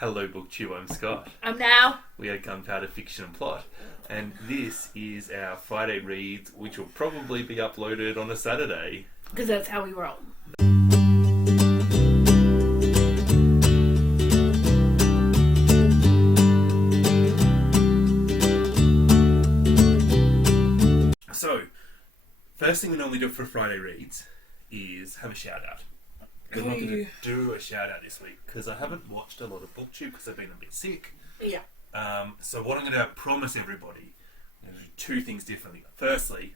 Hello booktube, I'm Scott. I'm now. We are Gunpowder, Fiction and Plot, and this is our Friday reads, which will probably be uploaded on a Saturday. Because that's how we roll. So, first thing we normally do for Friday reads is have a shout out. We're not going to do a shout out this week because I haven't watched a lot of booktube because I've been a bit sick. Yeah. So what I'm going to promise everybody, I'm going to do two things differently. Firstly,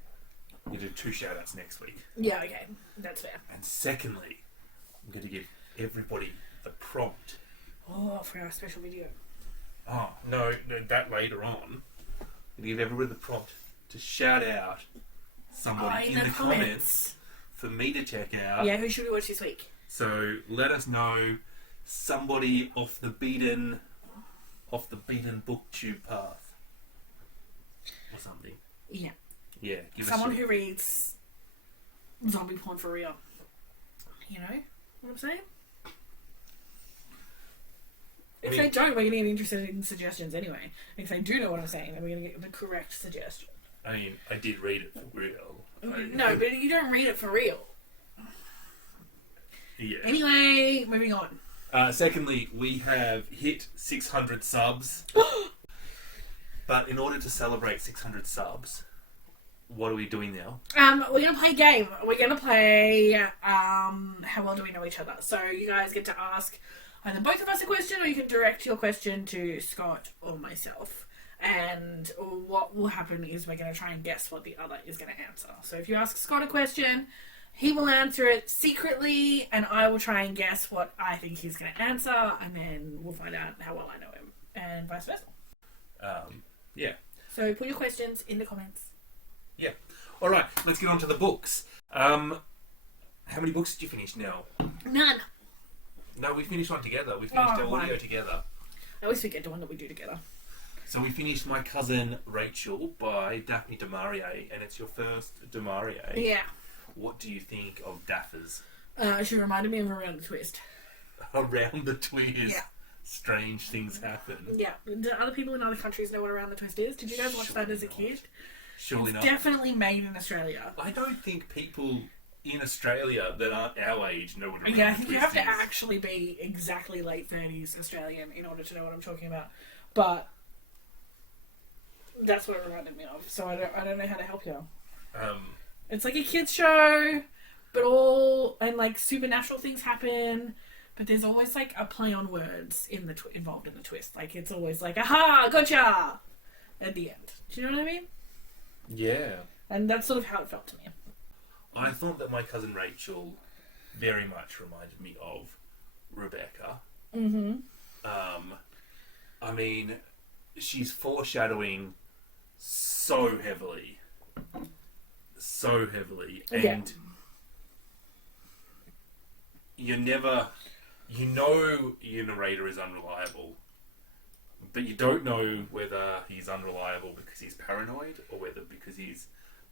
I'm going to do two shout outs next week. Yeah, okay. That's fair. And secondly, I'm going to give everybody the prompt. Oh, for our special video. Oh, no, that later on. I'm going to give everybody the prompt to shout out somebody in the comments for me to check out. Yeah, who should we watch this week? So let us know somebody off the beaten booktube path or something. Yeah. Yeah. Give Someone us who reads zombie porn for real. You know what I'm saying? If they don't, we're going to get interested in suggestions anyway. If they do know what I'm saying, then we're going to get the correct suggestion. I mean, I did read it for real. No, but you don't read it for real. Yeah. Anyway, moving on. Secondly, we have hit 600 subs. But in order to celebrate 600 subs, what are we doing now? We're going to play a game. We're going to play how well do we know each other. So you guys get to ask either both of us a question or you can direct your question to Scott or myself. And what will happen is we're going to try and guess what the other is going to answer. So if you ask Scott a question, he will answer it secretly, and I will try and guess what I think he's going to answer, and then we'll find out how well I know him, and vice versa. Yeah. So put your questions in the comments. Yeah. All right, let's get on to the books. How many books did you finish now? None. No, we finished one together. We finished our audio together. I always forget the one that we do together. So we finished My Cousin Rachel by Daphne de Maurier, and it's your first de Maurier. Yeah. What do you think of Daphne's? She reminded me of Around the Twist. Around the Twist? Yeah. Strange things happen. Yeah. Do other people in other countries know what Around the Twist is? Did you guys watch that as a kid? Surely not. It's definitely made in Australia. I don't think people in Australia that aren't our age know what Around the Twist is. Yeah, I think you have to actually be exactly late 30s Australian in order to know what I'm talking about. But that's what it reminded me of, so I don't know how to help you. It's like a kids show, but like supernatural things happen, but there's always like a play on words in the involved in the twist. Like it's always like aha, gotcha at the end. Do you know what I mean? Yeah. And that's sort of how it felt to me. I thought that My Cousin Rachel very much reminded me of Rebecca. Mm-hmm. I mean, she's foreshadowing so heavily, and you know your narrator is unreliable, but you don't know whether he's unreliable because he's paranoid, or whether because he's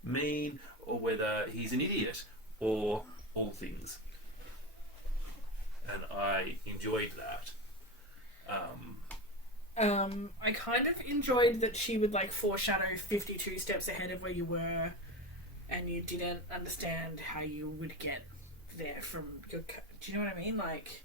mean, or whether he's an idiot, or all things. And I enjoyed that. I kind of enjoyed that she would like foreshadow 52 steps ahead of where you were, and you didn't understand how you would get there from your. Do you know what I mean? Like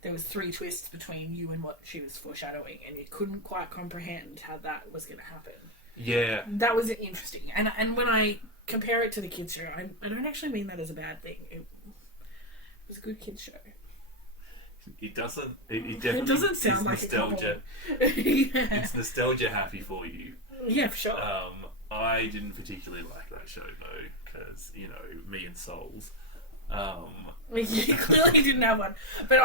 there was 3 twists between you and what she was foreshadowing, and you couldn't quite comprehend how that was going to happen. Yeah, that was interesting. And when I compare it to the kids show, I don't actually mean that as a bad thing. It was a good kids show. It doesn't. It definitely doesn't sound like nostalgia. Yeah. It's nostalgia happy for you. Yeah, for sure. I didn't particularly like that show though, because me and Souls. You clearly didn't have one, but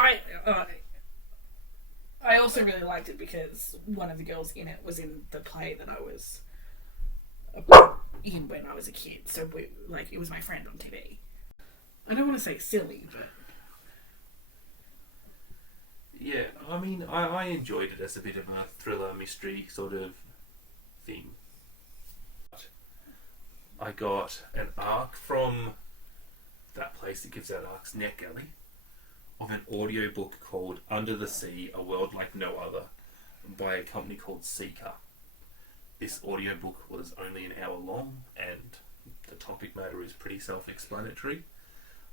I also really liked it because one of the girls in it was in the play that I was in when I was a kid. So it was my friend on TV. I don't want to say silly, but. Yeah, I mean, I enjoyed it as a bit of a thriller mystery sort of thing. I got an arc from that place that gives out arcs, NetGalley, of an audiobook called Under the Sea, A World Like No Other by a company called Seeker. This audiobook was only an hour long and the topic matter is pretty self-explanatory.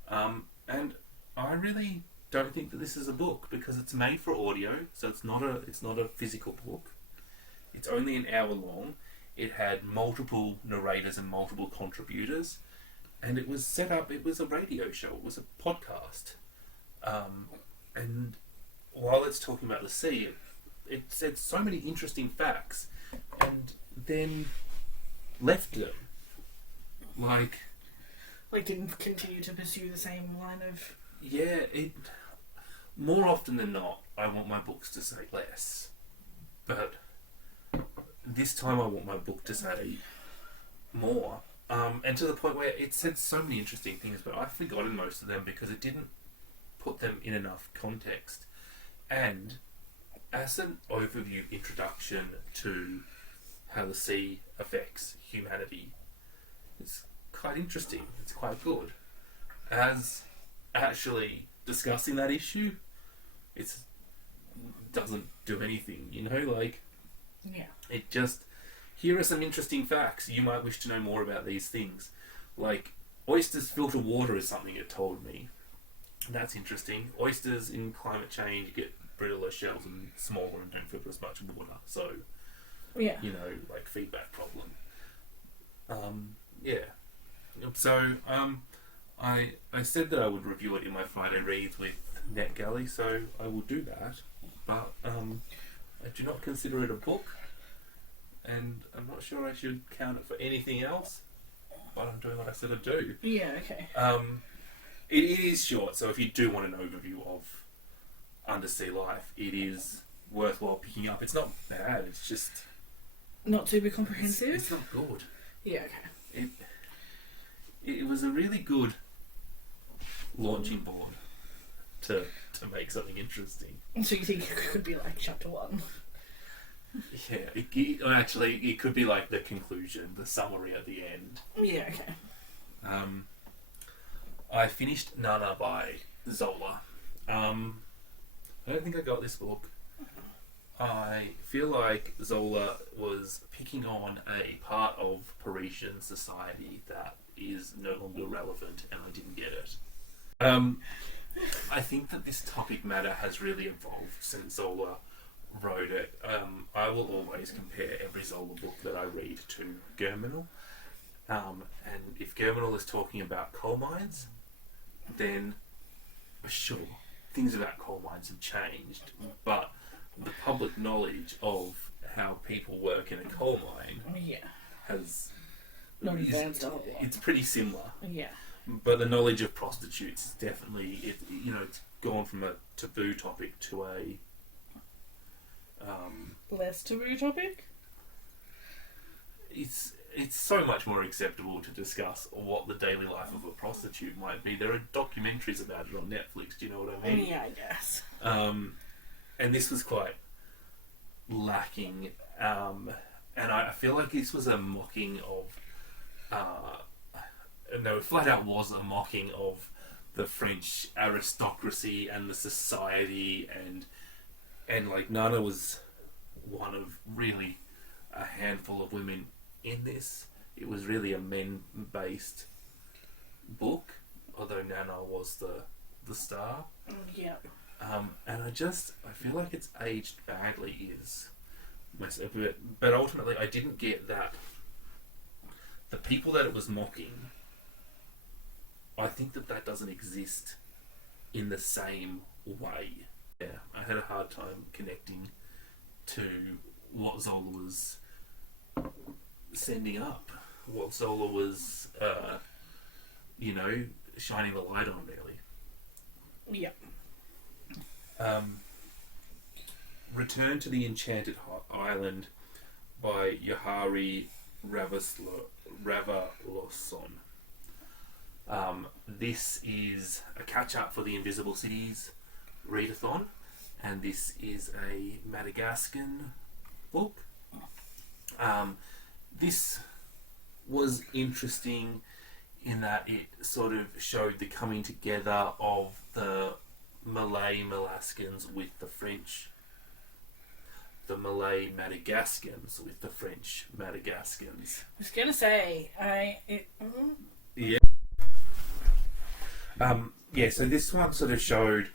And I really don't think that this is a book because it's made for audio, so it's not a physical book. It's only an hour long. It had multiple narrators and multiple contributors, and it was set up. It was a radio show. It was a podcast, and while it's talking about the sea, it said so many interesting facts, and then left them. Like didn't continue to pursue the same line of... Yeah, more often than not, I want my books to say less. But this time I want my book to say more. And to the point where it said so many interesting things, but I've forgotten most of them because it didn't put them in enough context. And as an overview introduction to how the sea affects humanity, it's quite interesting. It's quite good. As actually discussing that issue, it doesn't do anything, Yeah. It just, here are some interesting facts. You might wish to know more about these things. Like, oysters filter water is something it told me. That's interesting. Oysters in climate change get brittler shells and smaller and don't filter as much water. So, Yeah. like feedback problem. Yeah. So, I said that I would review it in my Friday reads with NetGalley, so I will do that. But I do not consider it a book, and I'm not sure I should count it for anything else. But I'm doing what I said I'd do. Yeah. Okay. It is short, so if you do want an overview of undersea life, it is worthwhile picking up. It's not bad. It's just Not super comprehensive. It's not good. Yeah. Okay. It was a really good launching board to make something interesting. So you think it could be like chapter 1? Yeah, it could be like the conclusion, the summary at the end. Yeah. Okay. I finished Nana by Zola. I don't think I got this book. I feel like Zola was picking on a part of Parisian society that is no longer relevant, and I didn't get it. I think that this topic matter has really evolved since Zola wrote it. I will always compare every Zola book that I read to Germinal. And if Germinal is talking about coal mines, then sure, things about coal mines have changed, but the public knowledge of how people work in a coal mine has not advanced a whole lot. It's pretty similar. Yeah. But the knowledge of prostitutes is definitely it's gone from a taboo topic to a less taboo topic. It's so much more acceptable to discuss what the daily life of a prostitute might be. There are documentaries about it on Netflix. Do you know what I mean? Yeah, I guess. And this was quite lacking. And I feel like this was a mocking of. No, flat out was a mocking of the French aristocracy and the society, and like Nana was one of really a handful of women in this. It was really a men-based book, although Nana was the star. Yeah. And I feel like it's aged badly, but ultimately I didn't get that. The people that it was mocking, I think that doesn't exist in the same way. Yeah, I had a hard time connecting to what Zola was sending up, what Zola was, shining the light on, really. Yeah. Return to the Enchanted Island by Yohari Ravaloson. This is a catch-up for the Invisible Cities readathon, and this is a Madagascan book. This was interesting in that it sort of showed the coming together of the Malay Madagascans with the French. The Malay Madagascans with the French Madagascans. I was gonna say, Yeah. So this one sort of showed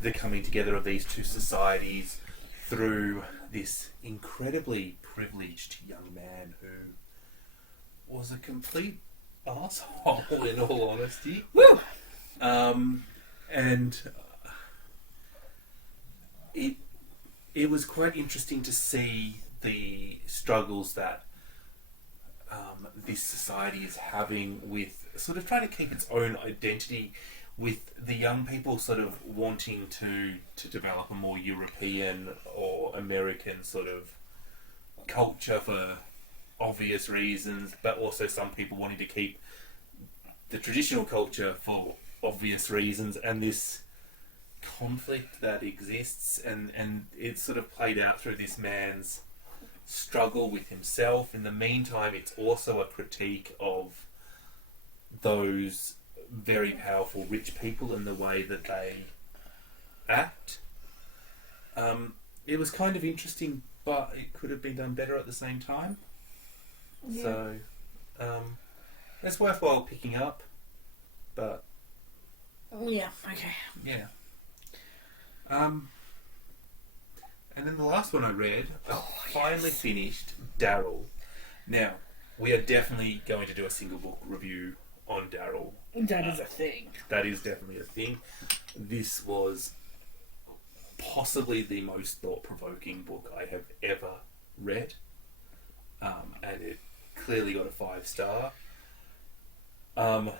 the coming together of these two societies through this incredibly privileged young man who was a complete arsehole, in all honesty. Woo! And it was quite interesting to see the struggles that this society is having with sort of trying to keep its own identity, with the young people sort of wanting to develop a more European or American sort of culture for obvious reasons, but also some people wanting to keep the traditional culture for obvious reasons, and this conflict that exists, and it's sort of played out through this man's struggle with himself. In the meantime, it's also a critique of those very powerful rich people and the way that they act. It was kind of interesting, but it could have been done better at the same time. Yeah. So that's worthwhile picking up, but yeah, okay. Yeah. And then the last one I read, finally finished, Daryl. Now, we are definitely going to do a single book review on Daryl. That is a thing. That is definitely a thing. This was possibly the most thought-provoking book I have ever read. And it clearly got a 5-star. I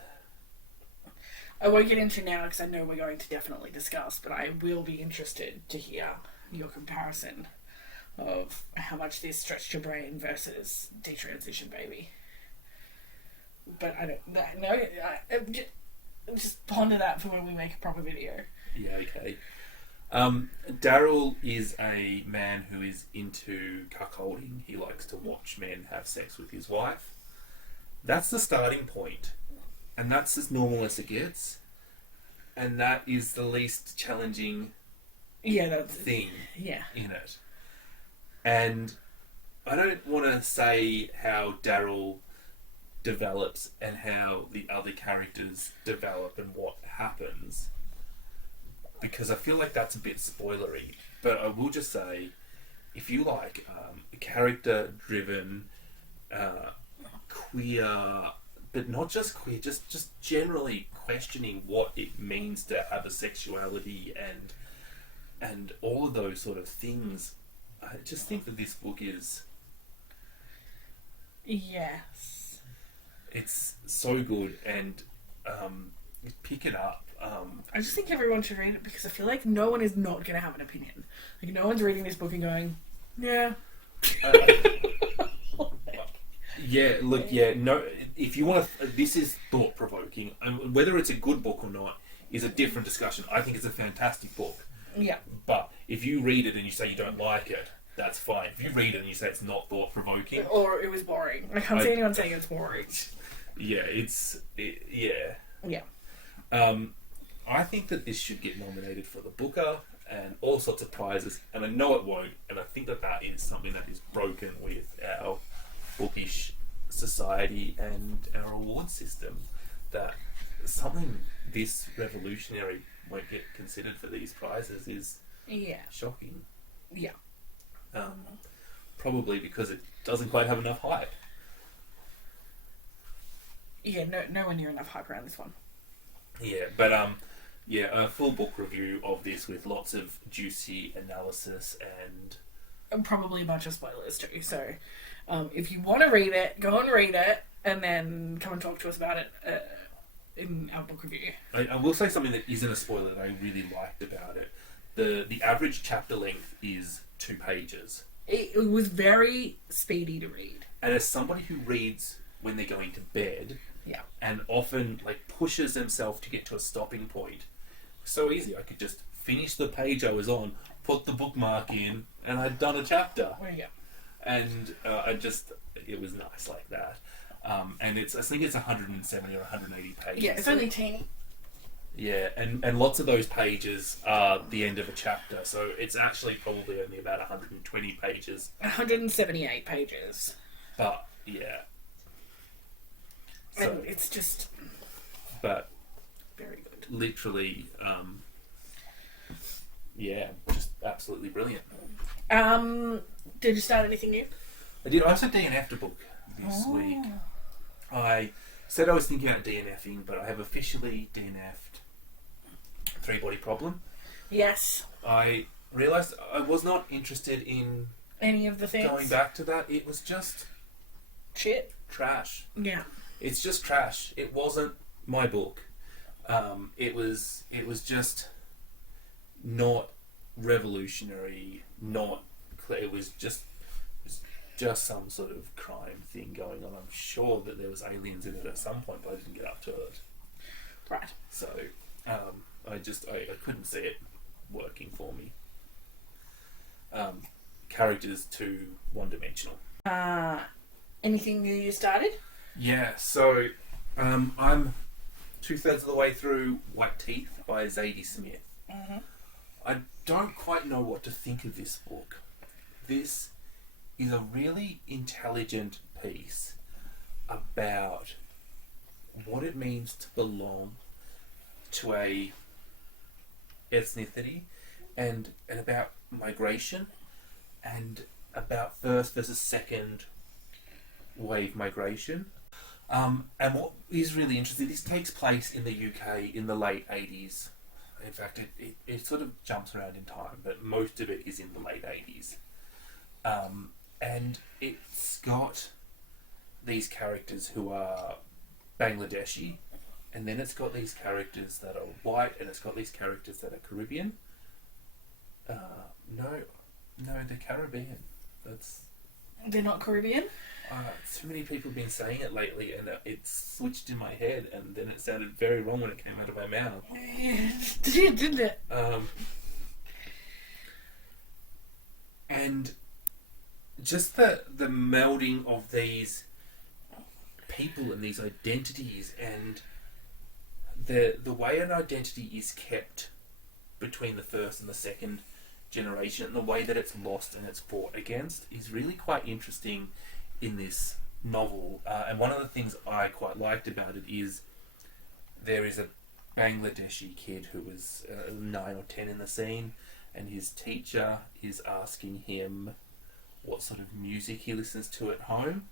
won't get into now because I know we're going to definitely discuss, but I will be interested to hear your comparison of how much this stretched your brain versus Detransition Baby. But I don't know. Just ponder that for when we make a proper video. Yeah, okay. Daryl is a man who is into cuckolding. He likes to watch men have sex with his wife. That's the starting point. And that's as normal as it gets. And that is the least challenging thing in it. And I don't want to say how Daryl develops and how the other characters develop and what happens, because I feel like that's a bit spoilery. But I will just say, if you like character-driven, queer, but not just queer, just generally questioning what it means to have a sexuality and all of those sort of things, I just think that this book is... Yes. It's so good, and pick it up. I just think everyone should read it because I feel like no one is not going to have an opinion. Like, no one's reading this book and going, yeah. Yeah, look, no, if you want to, this is thought-provoking. Whether it's a good book or not is a different discussion. I think it's a fantastic book. Yeah. But if you read it and you say you don't like it, that's fine. If you read it and you say it's not thought-provoking... Or it was boring. I can't see anyone saying it's boring. Yeah, Yeah. I think that this should get nominated for the Booker and all sorts of prizes, and I know it won't, and I think that that is something that is broken with our bookish society and our award system, that something this revolutionary won't get considered for these prizes is shocking. Yeah. Probably because it doesn't quite have enough hype. Yeah, nowhere near enough hype around this one. Yeah, but a full book review of this with lots of juicy analysis and probably a bunch of spoilers too. So, if you want to read it, go and read it, and then come and talk to us about it in our book review. I will say something that isn't a spoiler that I really liked about it. The average chapter length is 2 pages. It was very speedy to read. And as somebody who reads when they're going to bed, and often pushes themselves to get to a stopping point, so easy. I could just finish the page I was on, put the bookmark in, and I'd done a chapter. And it was nice like that. And I think it's 170 or 180 pages. Yeah, it's only teeny. Yeah, and lots of those pages are the end of a chapter, so it's actually probably only about 120 pages. 178 pages. But, yeah. So, And it's just but very good. literally, yeah, just absolutely brilliant. Did you start anything new? I did. I also DNF'd a book this week. I said I was thinking about DNFing, but I have officially DNF'd Three Body Problem. Yes. I realised I was not interested in Any of the things? going back to that. It was just Shit. trash. Yeah. It's just trash. It wasn't my book. It was just not revolutionary. It was just some sort of crime thing going on. I'm sure that there was aliens in it at some point, but I didn't get up to it. Right. So I couldn't see it working for me. Characters too one-dimensional. Anything new you started? Yeah, so I'm 2/3 of the way through White Teeth by Zadie Smith. Mm-hmm. I don't quite know what to think of this book. This is a really intelligent piece about what it means to belong to a ethnicity and about migration and about first versus second wave migration. And what is really interesting, this takes place in the UK in the late 80s. In fact, it sort of jumps around in time, but most of it is in the late 80s. And it's got these characters who are Bangladeshi, and then it's got these characters that are white, and it's got these characters that are Caribbean. No, they're Caribbean. They're not Caribbean? Too many people have been saying it lately, and it switched in my head, and then it sounded very wrong when it came out of my mouth. Yeah, didn't it? And just the melding of these people and these identities, and the way an identity is kept between the first and the second generation, and the way that it's lost and it's fought against is really quite interesting in this novel. And one of the things I quite liked about it is there is a Bangladeshi kid who was 9 or 10 in the scene, and his teacher is asking him what sort of music he listens to at home,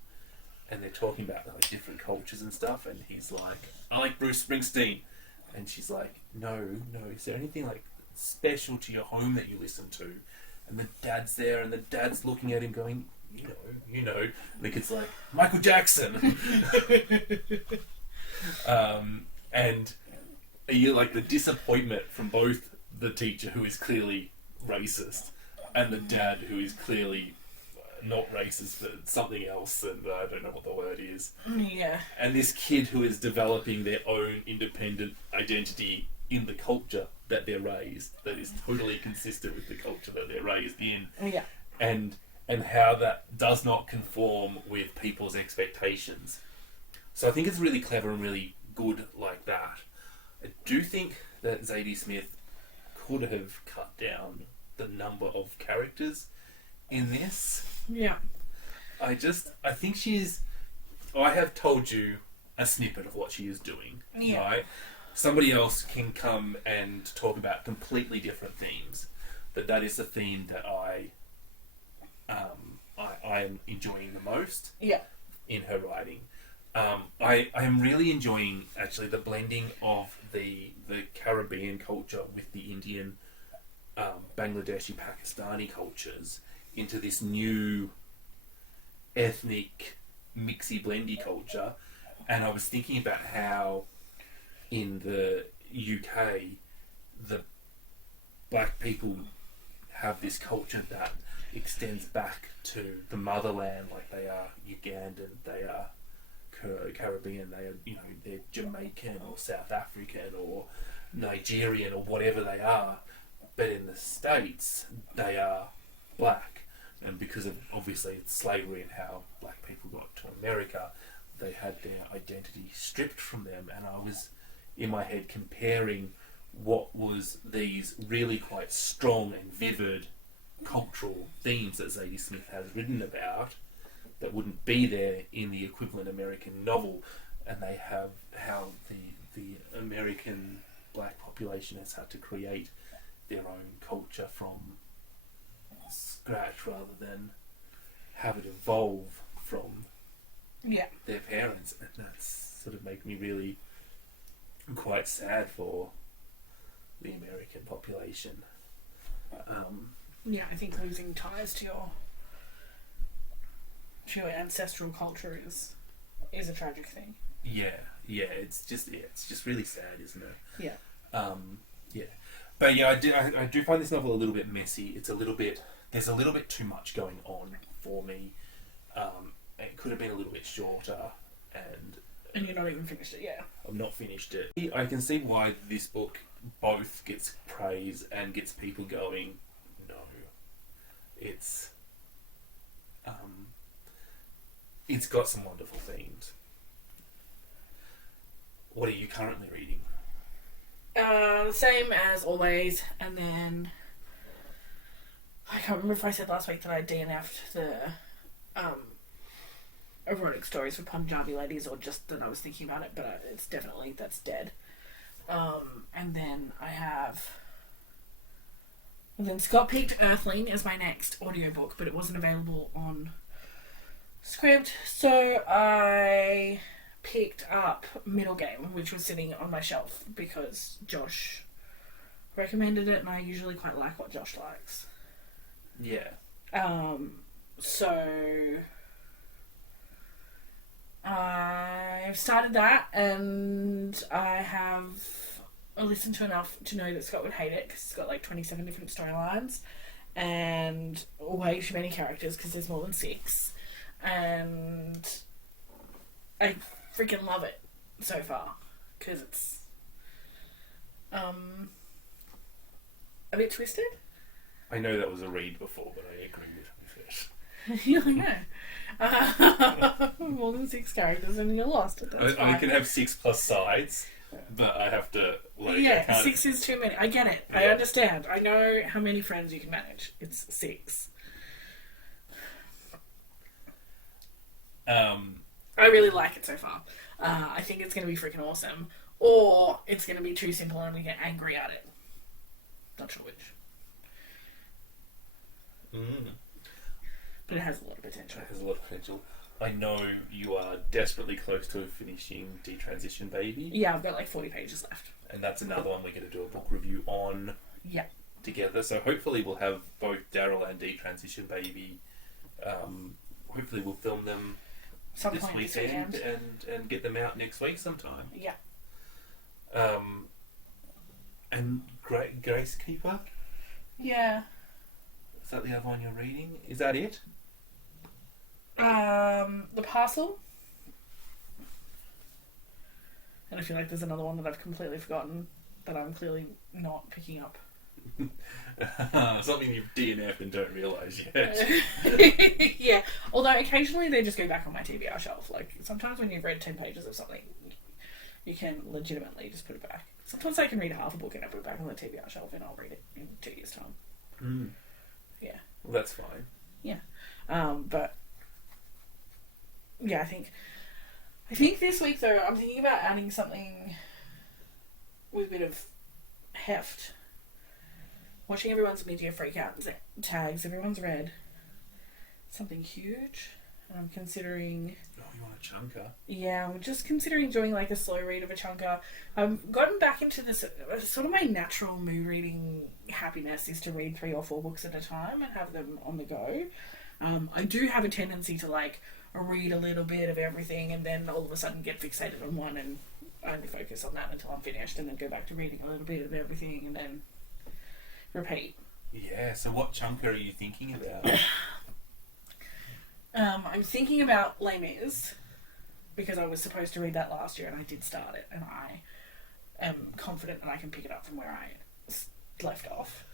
and they're talking about like different cultures and stuff, and he's like, I like Bruce Springsteen, and she's like, no, is there anything like special to your home that you listen to? And the dad's there, and the dad's looking at him going, you know, and the kid's like, Michael Jackson. And you like the disappointment from both the teacher, who is clearly racist, and the dad, who is clearly not racist but something else, and I don't know what the word is. Yeah. And this kid who is developing their own independent identity in the culture that they're raised, that is totally consistent with the culture that they're raised in. Yeah. And how that does not conform with people's expectations. So I think it's really clever and really good like that. I do think that Zadie Smith could have cut down the number of characters in this. Yeah. I think I have told you a snippet of what she is doing. Yeah. Right? Somebody else can come and talk about completely different themes, but that is the theme that I am enjoying the most. Yeah. In her writing. I am really enjoying actually the blending of the Caribbean culture with the Indian, Bangladeshi, Pakistani cultures into this new ethnic mixy blendy culture. And I was thinking about how in the UK the black people have this culture that extends back to the motherland, like they are Ugandan, they are Caribbean, they are, they're Jamaican or South African or Nigerian or whatever they are, but in the States they are black, and because of obviously it's slavery and how black people got to America, they had their identity stripped from them. And I was in my head comparing what was these really quite strong and vivid cultural themes that Zadie Smith has written about that wouldn't be there in the equivalent American novel, and they have how the American black population has had to create their own culture from scratch rather than have it evolve from their parents, and that's sort of make me really quite sad for the American population. I think losing ties to your ancestral culture is a tragic thing. It's just really sad, isn't it? Yeah. But I do find this novel a little bit messy. There's a little bit too much going on for me. It could have been a little bit shorter, and you're not even finished it yet. I've not finished it. I can see why this book both gets praise and gets people going, no, it's got some wonderful themes. What are you currently reading? The same as always, and then I can't remember if I said last week that I DNF'd the erotic stories for Punjabi ladies, or just that I was thinking about it, but it's definitely, that's dead. And then Scott picked Earthling as my next audiobook, but it wasn't available on Scribd, so I picked up Middle Game, which was sitting on my shelf because Josh recommended it, and I usually quite like what Josh likes. Yeah. So I've started that, and I have listened to enough to know that Scott would hate it because it's got like 27 different storylines and way too many characters because there's more than 6, and I freaking love it so far because it's a bit twisted. I know that was a read before, but I agree with it. Yeah, I know. More than 6 characters and you're lost. I can have 6 plus sides, but I have to... Yeah, 6 is too many. I get it. Yeah. I understand. I know how many friends you can manage. It's 6. I really like it so far. I think it's going to be freaking awesome. Or it's going to be too simple and I'm going to get angry at it. Not sure which. But it has a lot of potential. I know you are desperately close to finishing Detransition Baby. Yeah, I've got like 40 pages left. And that's another one we're going to do a book review on together. So hopefully we'll have both Daryl and Detransition Baby. Hopefully we'll film them this weekend and get them out next week sometime. Yeah. And Grace Keeper? Yeah. Is that the other one you're reading? Is that it? The Parcel. And I feel like there's another one that I've completely forgotten that I'm clearly not picking up. Something you've DNF'd and don't realise yet. Yeah, although occasionally they just go back on my TBR shelf. Like, sometimes when you've read 10 pages of something, you can legitimately just put it back. Sometimes I can read half a book and I put it back on the TBR shelf and I'll read it in 2 years' time. Yeah. Well, that's fine. Yeah. But yeah, I think this week though I'm thinking about adding something with a bit of heft. Watching everyone's media freak out and tags everyone's read something huge, and I'm considering... Oh, you want a chunker? Yeah, I'm just considering doing like a slow read of a chunker. I've gotten back into this, sort of my natural mood reading happiness is to read 3 or 4 books at a time and have them on the go. I do have a tendency to like read a little bit of everything and then all of a sudden get fixated on one and only focus on that until I'm finished, and then go back to reading a little bit of everything and then repeat. Yeah, so what chunker are you thinking about? I'm thinking about Les Mis because I was supposed to read that last year and I did start it, and I am confident that I can pick it up from where I left off.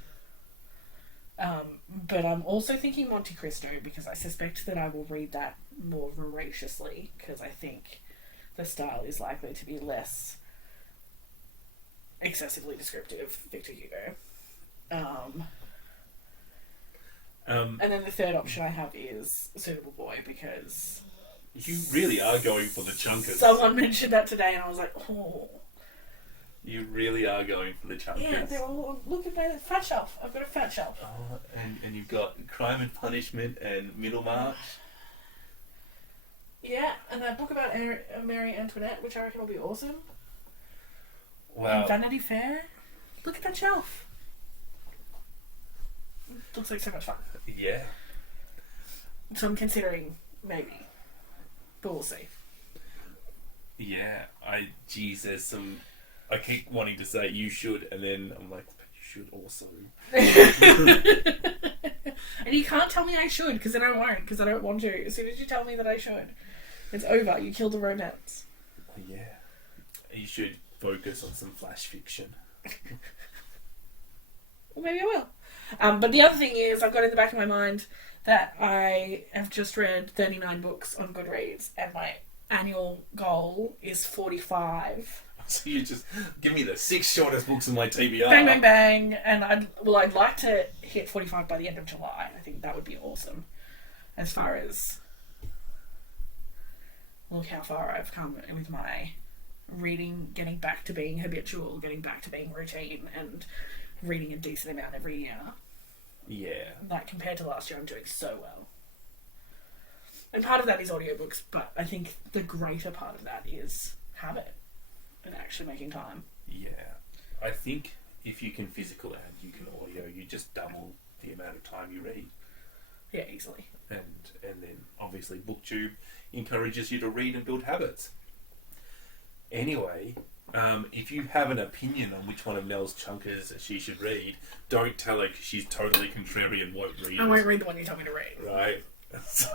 But I'm also thinking Monte Cristo because I suspect that I will read that more voraciously because I think the style is likely to be less excessively descriptive Victor Hugo. And then the third option I have is Suitable Boy, because You really are going for the chunkers. someone mentioned that today and I was like, oh. You really are going for the chunkers. Yeah, they're all, look at my fat shelf. I've got a fat shelf. Oh, and you've got Crime and Punishment and Middlemarch. Yeah, and that book about Marie Antoinette, which I reckon will be awesome. Wow. And Vanity Fair. Look at that shelf. Looks like so much fun. Yeah. So I'm considering maybe, but we'll see. Yeah. There's some... I keep wanting to say you should, and then I'm like, but you should also. And you can't tell me I should, because then I won't, because I don't want to. As soon as you tell me that I should, it's over. You killed the romance. Yeah. You should focus on some flash fiction. Well, maybe I will. But the other thing is, I've got in the back of my mind that I have just read 39 books on Goodreads, and my annual goal is 45. So you just give me the 6 shortest books in my TBR. Bang, bang, bang. And I'd like to hit 45 by the end of July. I think that would be awesome. As far as, look how far I've come with my reading, getting back to being habitual, getting back to being routine, and reading a decent amount every year. Yeah. Like, compared to last year, I'm doing so well. And part of that is audiobooks, but I think the greater part of that is habit and actually making time. Yeah. I think if you can physical and you can audio, you just double the amount of time you read. Yeah, easily. And then obviously booktube encourages you to read and build habits. Anyway, if you have an opinion on which one of Mel's chunkers she should read, don't tell her 'cause she's totally contrarian, won't read I it. won't read the one you tell me to read. Right. So,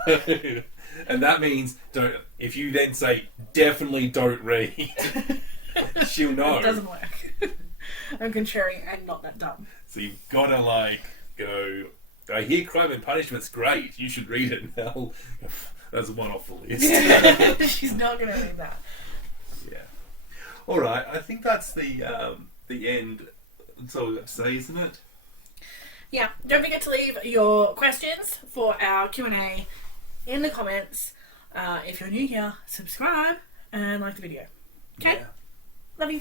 and that means don't. If you then say definitely don't read, she'll know. It doesn't work. I'm contrarian and not that dumb. So you've got to go. I hear Crime and Punishment's great. You should read it now. That's one off the list. She's not going to read that. Yeah. All right. I think that's the end. That's all we've got to say, isn't it? Yeah, don't forget to leave your questions for our Q&A in the comments. If you're new here, subscribe and like the video. Okay? Yeah. Love you.